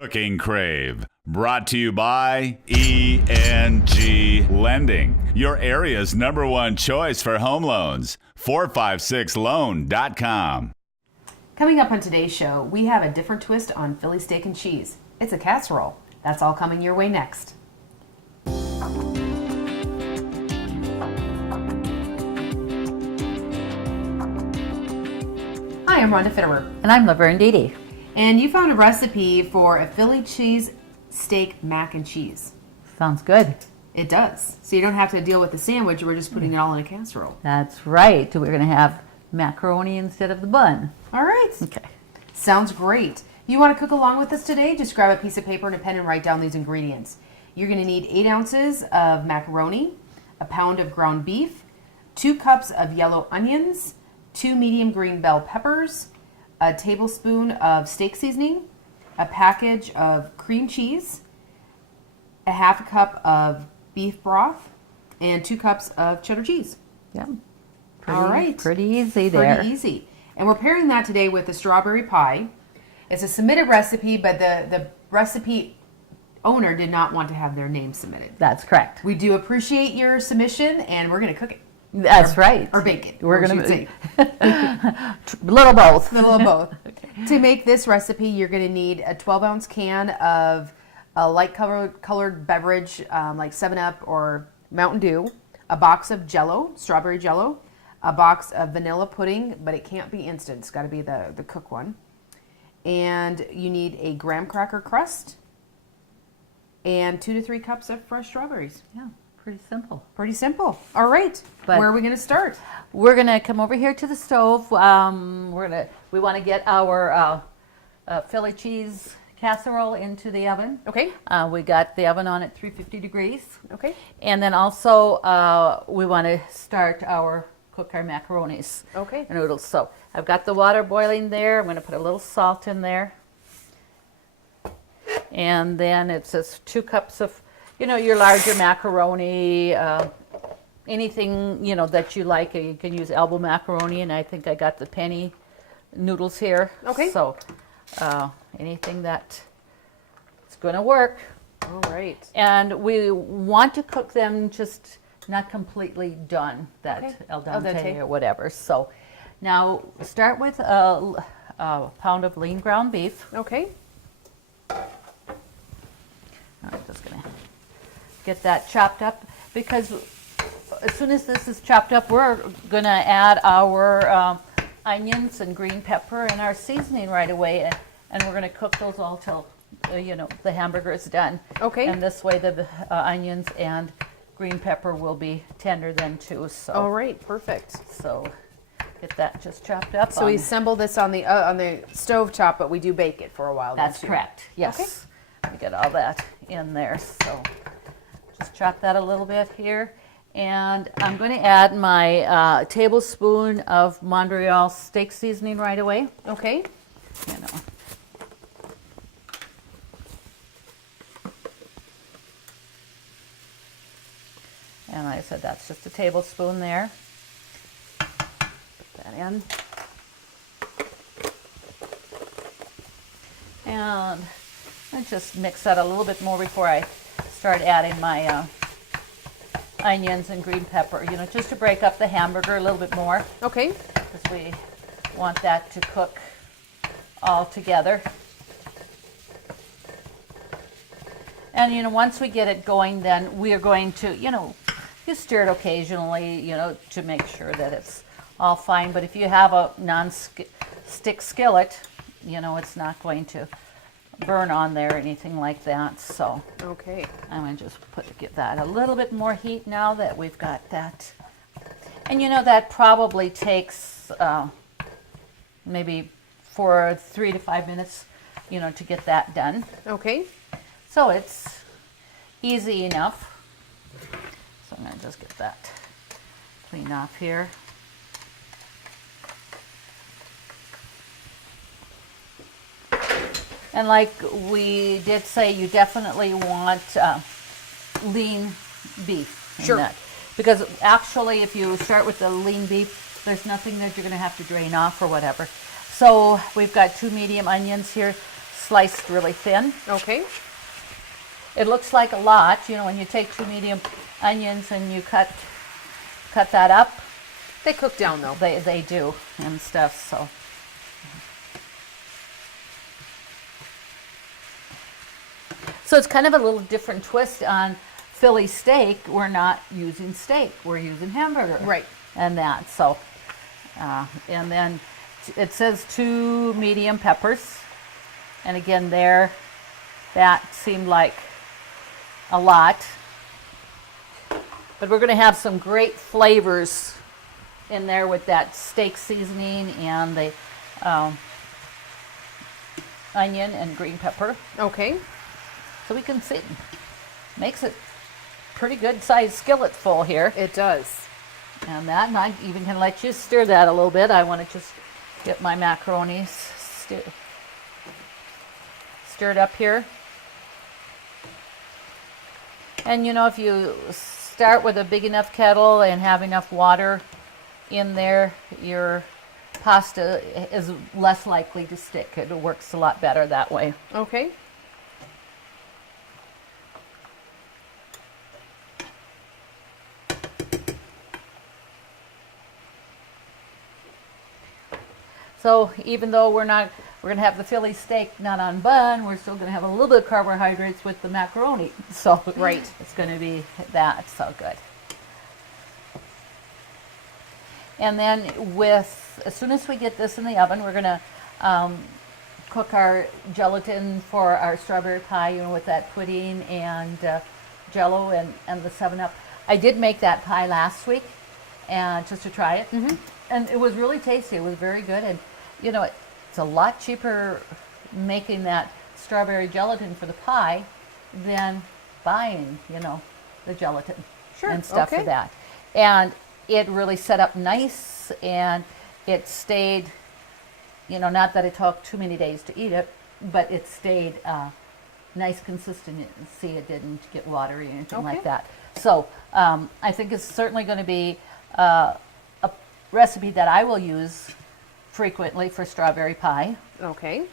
Cooking Crave. Brought to you by ENG Lending, your area's #1 choice for home loans. 456loan.com. Coming up on today's show, we have a different twist on Philly steak and cheese. It's a casserole. That's all coming your way next. Hi, I'm Rhonda Fitterer. And I'm Laverne Dede. And you found a recipe for a Philly cheese steak mac and cheese. Sounds good. It does. So you don't have to deal with the sandwich. We're just putting it all in a casserole. That's right. We're going to have macaroni instead of the bun. All right. Okay. Sounds great. You want to cook along with us today? Just grab a piece of paper and a pen and write down these ingredients. You're going to need 8 ounces of macaroni, a pound of ground beef, 2 cups of yellow onions, 2 medium green bell peppers, a tablespoon of steak seasoning, a package of cream cheese, a half a cup of beef broth, and 2 cups of cheddar cheese. Yeah. All right. Pretty easy there. Pretty easy. And we're pairing that today with the strawberry pie. It's a submitted recipe, but the recipe owner did not want to have their name submitted. That's correct. We do appreciate your submission, and we're going to cook it. That's right. Or bake it. We're going to little both. A little both. Okay. To make this recipe, you're going to need a 12-ounce can of a light colored beverage like 7-Up or Mountain Dew, a box of Jell-O, strawberry Jell-O, a box of vanilla pudding, but it can't be instant. It's got to be the cook one. And you need a graham cracker crust and 2 to 3 cups of fresh strawberries. Yeah. Pretty simple. Pretty simple. All right. But where are we going to start? We're going to come over here to the stove. We want to get our Philly cheese casserole into the oven. Okay. We got the oven on at 350 degrees. Okay. And then also we want to cook our macaronis. Okay. Noodles. So I've got the water boiling there. I'm going to put a little salt in there. And then it says 2 cups of, your larger macaroni, anything, that you like. You can use elbow macaroni, and I think I got the penny noodles here. Okay. So anything that is going to work. All right. And we want to cook them just not completely done, Okay. al dente, Al dente. or whatever. So now start with a pound of lean ground beef. Okay. I'm just going to get that chopped up, because as soon as this is chopped up, we're going to add our onions and green pepper and our seasoning right away, and we're going to cook those all till the hamburger is done. Okay. And this way the onions and green pepper will be tender then too. So All right. Perfect. so get that just chopped up. So we assemble this on the stove top, but we do bake it for a while. That's don't you? correct. Yes. We get all that in there. So just chop that a little bit here. And I'm going to add my tablespoon of Montreal steak seasoning right away. Okay. And like I said, that's just a tablespoon there. Put that in. And I just mix that a little bit more before I start adding my onions and green pepper, just to break up the hamburger a little bit more, Okay. because we want that to cook all together. And once we get it going, then we are going to, you stir it occasionally, to make sure that it's all fine. But if you have a non-stick skillet, it's not going to burn on there or anything like that. So Okay. I'm going to just give that a little bit more heat now that we've got that. And that probably takes maybe 3 to 5 minutes, to get that done. Okay. So it's easy enough. So I'm going to just get that cleaned off here. And like we did say, you definitely want lean beef in Sure. that. Because actually, if you start with the lean beef, there's nothing that you're going to have to drain off or whatever. So we've got 2 medium onions here, sliced really thin. Okay. It looks like a lot, you know, when you take 2 medium onions and you cut that up. They cook down though. They do and stuff, so. So it's kind of a little different twist on Philly steak. We're not using steak, we're using hamburger. Right. And that, so. And then it says 2 medium peppers. And again there, that seemed like a lot. But we're going to have some great flavors in there with that steak seasoning and the onion and green pepper. Okay. So we can see, makes it pretty good sized skillet full here. It does. And that, and I even can let you stir that a little bit. I want to just get my macaroni stirred up here. And you know, if you start with a big enough kettle and have enough water in there, your pasta is less likely to stick. It works a lot better that way. Okay. So even though we're going to have the Philly steak not on bun, we're still going to have a little bit of carbohydrates with the macaroni. So right, it's going to be that, so good. And then as soon as we get this in the oven, we're going to cook our gelatin for our strawberry pie, you know, with that pudding and Jell-O and the 7-Up. I did make that pie last week, and just to try it, and it was really tasty. It was very good, and you know, it's a lot cheaper making that strawberry gelatin for the pie than buying, you know, the gelatin and stuff for that. And it really set up nice, and it stayed, you know, not that it took too many days to eat it, but it stayed nice consistency. It didn't get watery or anything like that. So I think it's certainly going to be a recipe that I will use frequently for strawberry pie. Okay.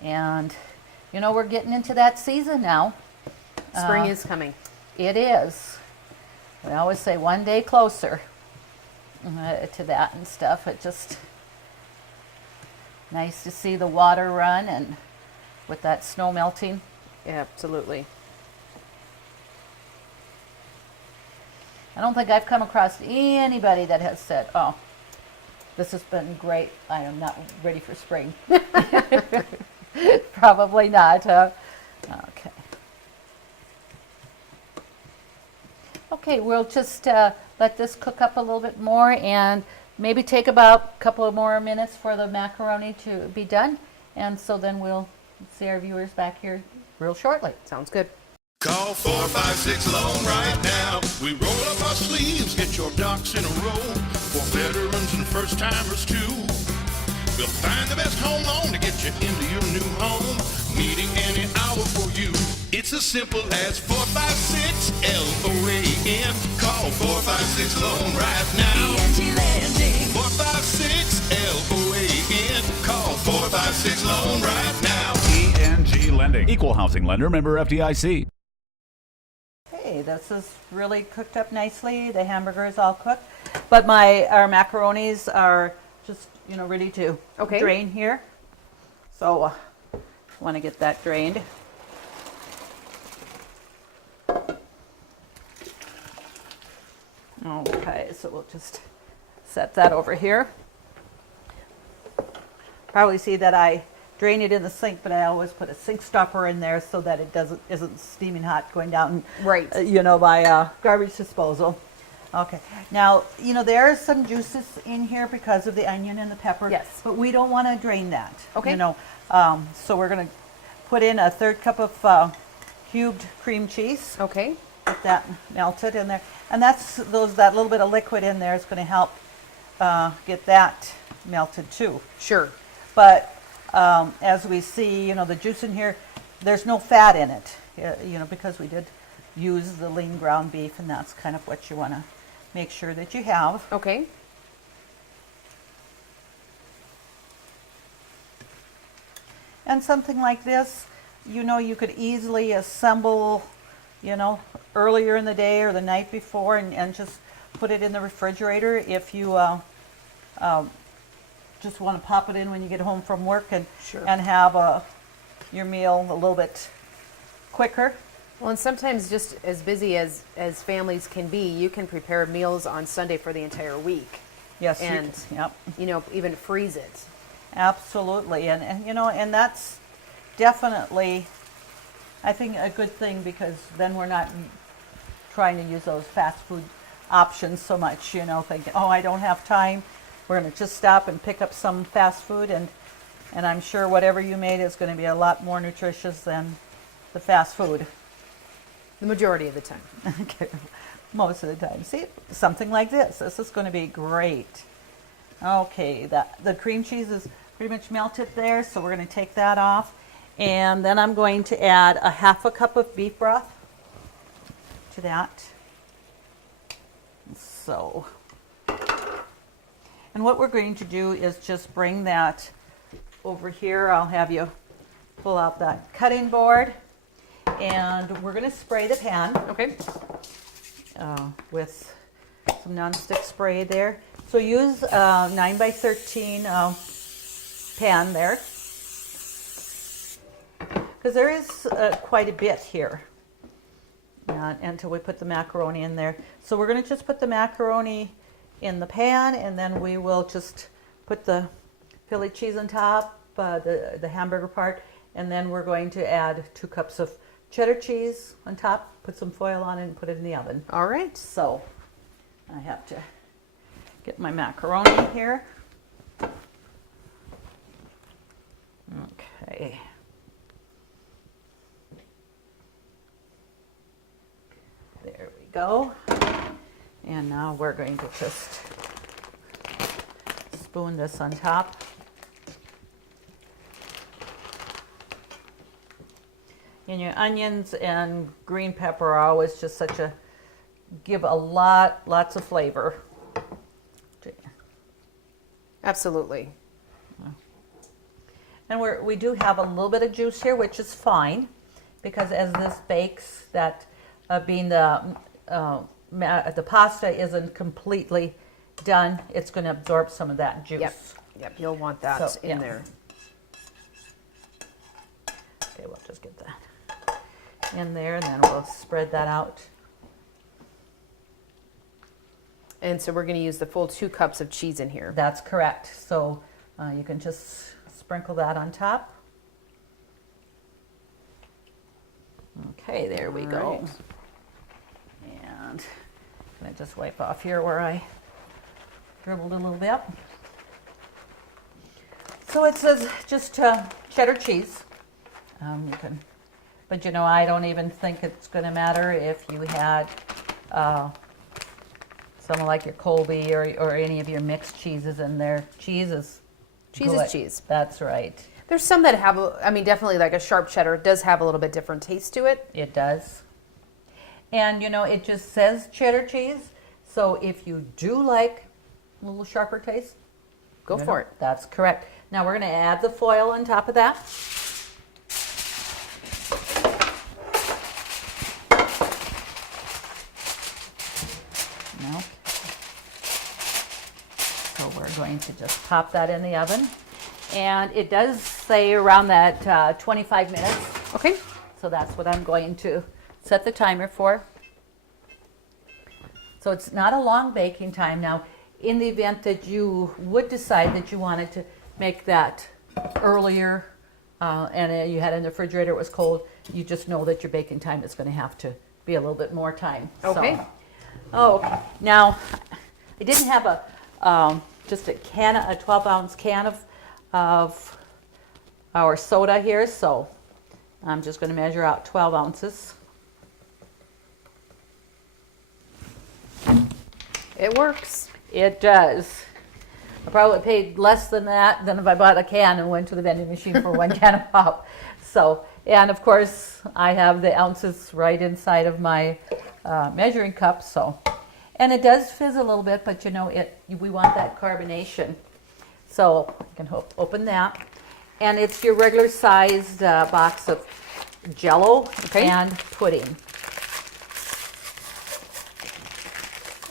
And you know, we're getting into that season now. Spring is coming. It is. We always say one day closer to that and stuff. It just nice to see the water run and with that snow melting. Absolutely. I don't think I've come across anybody that has said, oh, this has been great. I am not ready for spring. Probably not, huh? Okay. Okay, we'll just let this cook up a little bit more and maybe take about a couple of more minutes for the macaroni to be done. And so then we'll see our viewers back here real shortly. Sounds good. Call 456 Loan right now. We roll up our sleeves, get your ducks in a row. For veterans and first timers too. We'll find the best home loan to get you into your new home. Meeting any hour for you. It's as simple as 456 LOAN. Call 456 Loan right now. 456 LOAN. Call 456 Loan right now. ENG Lending, Equal Housing Lender, member FDIC. Okay, this is really cooked up nicely. The hamburger is all cooked, but our macaronis are just, you know, ready to drain here. So want to get that drained. Okay, so we'll just set that over here. Probably see that I drain it in the sink, but I always put a sink stopper in there so that it isn't steaming hot going down, you know, my garbage disposal. Okay, now, you know, there are some juices in here because of the onion and the pepper. Yes. But we don't want to drain that. Okay. You know, so we're going to put in a 1/3 cup of cubed cream cheese. Okay. Get that melted in there. And that little bit of liquid in there is going to help get that melted too. Sure. But as we see, you know, the juice in here, there's no fat in it, you know, because we did use the lean ground beef, and that's kind of what you want to make sure that you have. Okay. And something like this, you could easily assemble, earlier in the day or the night before and just put it in the refrigerator if you just want to pop it in when you get home from work and Sure. and have your meal a little bit quicker. Well, and sometimes just as busy as families can be, you can prepare meals on Sunday for the entire week. Yes, And, yep. Even freeze it. Absolutely, and that's definitely, I think, a good thing, because then we're not trying to use those fast food options so much, thinking, oh, I don't have time. We're going to just stop and pick up some fast food, and I'm sure whatever you made is going to be a lot more nutritious than the fast food. The majority of the time. Okay, most of the time. See, something like this. This is going to be great. Okay, the cream cheese is pretty much melted there, so we're going to take that off. And then I'm going to add a half a cup of beef broth to that. So, and what we're going to do is just bring that over here. I'll have you pull out that cutting board, and we're going to spray the pan. Okay. With some nonstick spray there. So use a 9x13 pan there, because there is quite a bit here until we put the macaroni in there. So we're going to just put the macaroni in the pan, and then we will just put the Philly cheese on top, the hamburger part, and then we're going to add 2 cups of cheddar cheese on top, put some foil on it, and put it in the oven. All right. So I have to get my macaroni here. Okay. There we go. And now we're going to just spoon this on top. And your onions and green pepper are always just give lots of flavor. Absolutely. And we do have a little bit of juice here, which is fine, because as this bakes, that being the pasta isn't completely done, it's going to absorb some of that juice. Yep. You'll want that So, in yeah. there. Okay, we'll just get that in there, and then we'll spread that out. And so we're going to use the full 2 cups of cheese in here. That's correct. So you can just sprinkle that on top. Okay, there we go. Right. And I'm going to just wipe off here where I dribbled a little bit. So it says just cheddar cheese. You can, but I don't even think it's going to matter if you had something like your Colby or any of your mixed cheeses in there. Cheese is good. Cheese. That's right. There's some that have, definitely like a sharp cheddar does have a little bit different taste to it. It does. And it just says cheddar cheese. So if you do like a little sharper taste, Go for it. That's correct. Now we're going to add the foil on top of that. So we're going to just pop that in the oven. And it does say around that 25 minutes. Okay. So that's what I'm going to set the timer for. So it's not a long baking time. Now, in the event that you would decide that you wanted to make that earlier and you had it in the refrigerator, it was cold, you just know that your baking time is going to have to be a little bit more time. Okay. Okay. Now, I didn't have just a 12-ounce can of our soda here, so I'm just going to measure out 12 ounces. It works. It does. I probably paid less than that than if I bought a can and went to the vending machine for 1 can of pop. So, and of course, I have the ounces right inside of my measuring cup. So, and it does fizz a little bit, but we want that carbonation. So you can open that, And it's your regular sized box of Jell-O and pudding.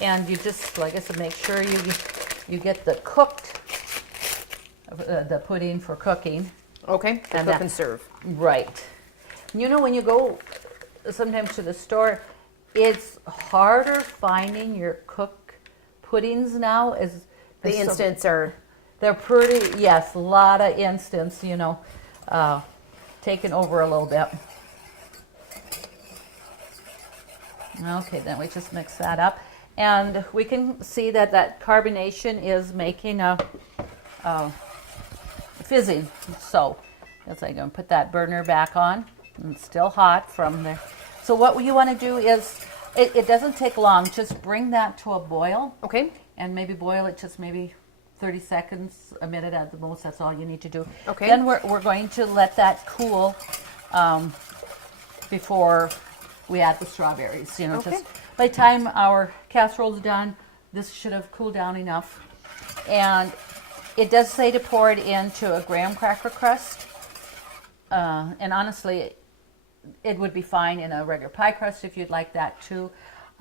And you just, like I said, make sure you get the cooked, the pudding for cooking. Okay, And cook and serve. Right. You know, when you go sometimes to the store, it's harder finding your cooked puddings now. The instants are... They're pretty, yes, a lot of instants, you know, taken over a little bit. Okay, then we just mix that up. And we can see that carbonation is making a fizzing. So, as I'm going to put that burner back on, and it's still hot from there. So what you want to do is, it doesn't take long, just bring that to a boil. Okay. And maybe boil it just maybe 30 seconds, a minute at the most. That's all you need to do. Okay. Then we're going to let that cool before we add the strawberries. You know, Okay. just by the time our casserole's done, this should have cooled down enough. And it does say to pour it into a graham cracker crust. And honestly, it would be fine in a regular pie crust if you'd like that too.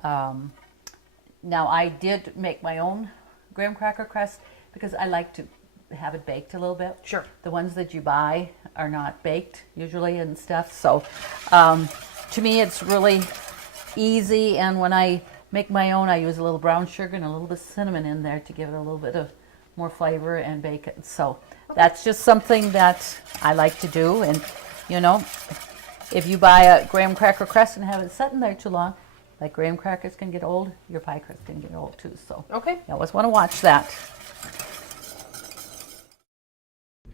Now I did make my own graham cracker crust because I like to have it baked a little bit. Sure. The ones that you buy are not baked usually and stuff. So to me it's really easy, and when I make my own I use a little brown sugar and a little bit of cinnamon in there to give it a little bit of more flavor and bake it. So that's just something that I like to do. And you know, if you buy a graham cracker crust and have it sitting there too long, like graham crackers can get old, your pie crust can get old too. So Okay. you always want to watch that.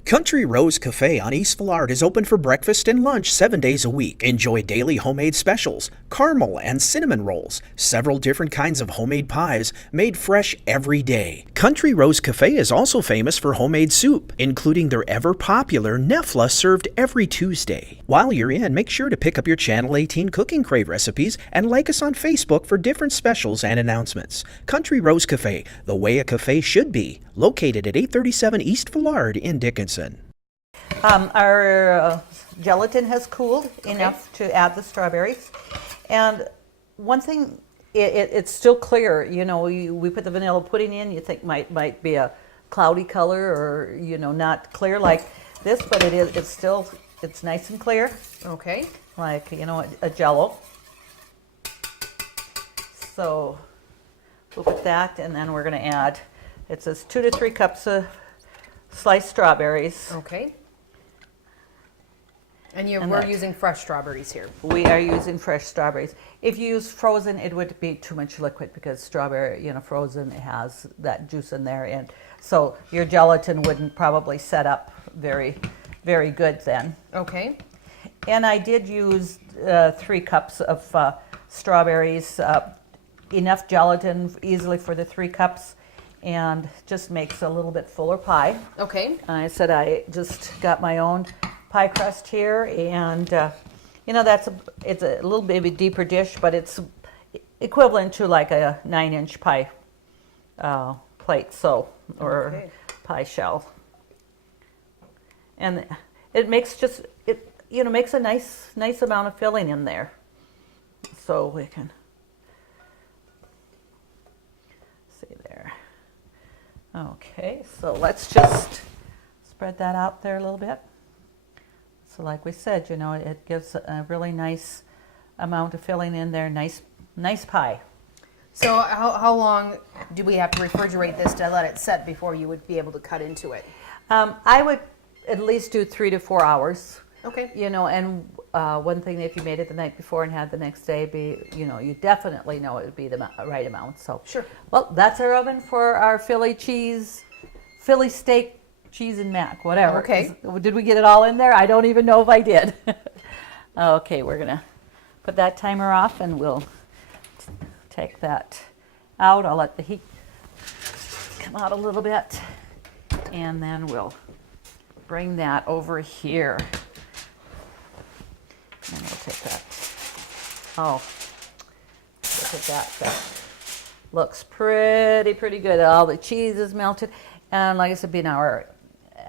Country Rose Cafe on East Villard is open for breakfast and lunch 7 days a week. Enjoy daily homemade specials, caramel and cinnamon rolls, several different kinds of homemade pies made fresh every day. Country Rose Cafe is also famous for homemade soup, including their ever-popular Nefla served every Tuesday. While you're in, make sure to pick up your Channel 18 Cooking Crave recipes and like us on Facebook for different specials and announcements. Country Rose Cafe, the way a cafe should be, located at 837 East Villard in Dickinson. Our gelatin has cooled enough to add the strawberries. And one thing, it's still clear. You know, we put the vanilla pudding in, you think might be a cloudy color or, you know, not clear like this, but it's nice and clear, Okay. like, you know, a Jell-O. So we'll put that, and then we're going to add, it says 2 to 3 cups of sliced strawberries. Okay. And And we're that. using fresh strawberries here. We are using fresh strawberries. If you use frozen, it would be too much liquid because strawberry, you know, frozen has that juice in there, and so your gelatin wouldn't probably set up very, very good then. Okay. And I did use 3 cups of strawberries, enough gelatin easily for the 3 cups, and just makes a little bit fuller pie. Okay. I said I just got my own pie crust here, and you know, it's a little bit of a deeper dish, but it's equivalent to like a 9-inch pie plate, so, or Okay. pie shell. And it makes you know, makes a nice amount of filling in there. So we can see there. Okay, so let's just spread that out there a little bit. So like we said, you know, it gives a really nice amount of filling in there, nice pie. So how long do we have to refrigerate this to let it set before you would be able to cut into it? I would at least do 3 to 4 hours. Okay. You know, and one thing, if you made it the night before and had the next day, you know, you definitely know it would be the right amount. So Sure. Well, that's our oven for our Philly steak, cheese and mac, whatever. Okay. Did we get it all in there? I don't even know if I did. Okay, we're gonna put that timer off, and we'll take that out. I'll let the heat come out a little bit, and then we'll bring that over here. And we'll take that. Oh, look at that. That looks pretty good. All the cheese is melted. And like I said, being our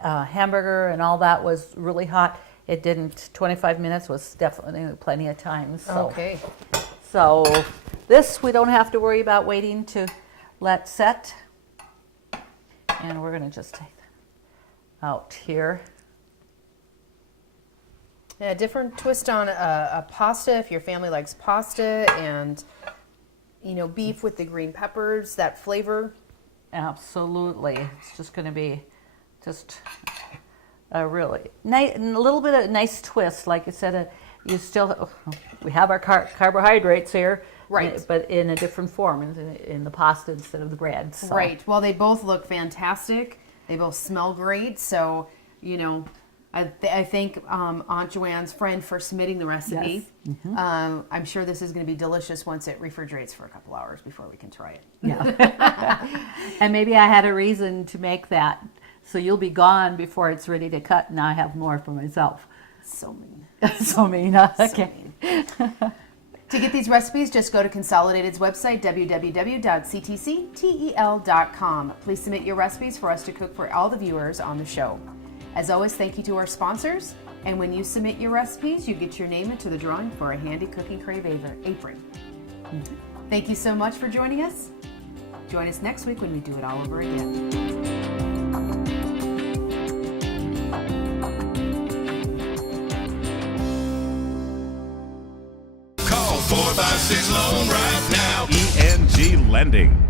hamburger and all that was really hot. It didn't. 25 minutes was definitely plenty of time. So. Okay. So this we don't have to worry about waiting to let set. And we're going to just take that out here. Yeah, different twist on a pasta if your family likes pasta, and beef with the green peppers, that flavor. Absolutely. It's just going to be just a really nice, a little bit of a nice twist. Like I said, we have our carbohydrates here, right? But in a different form, in the pasta instead of the bread. So. Right. Well, they both look fantastic. They both smell great. So, I thank Aunt Joanne's friend for submitting the recipe. Yes. Mm-hmm. I'm sure this is going to be delicious once it refrigerates for a couple hours before we can try it. Yeah. And maybe I had a reason to make that. So you'll be gone before it's ready to cut, and I have more for myself. So mean. So mean. Okay. So mean. To get these recipes, just go to Consolidated's website, www.ctctel.com. Please submit your recipes for us to cook for all the viewers on the show. As always, thank you to our sponsors. And when you submit your recipes, you get your name into the drawing for a handy Cooking Crave apron. Thank you so much for joining us. Join us next week when we do it all over again. Call 456 Loan right now. ENG Lending.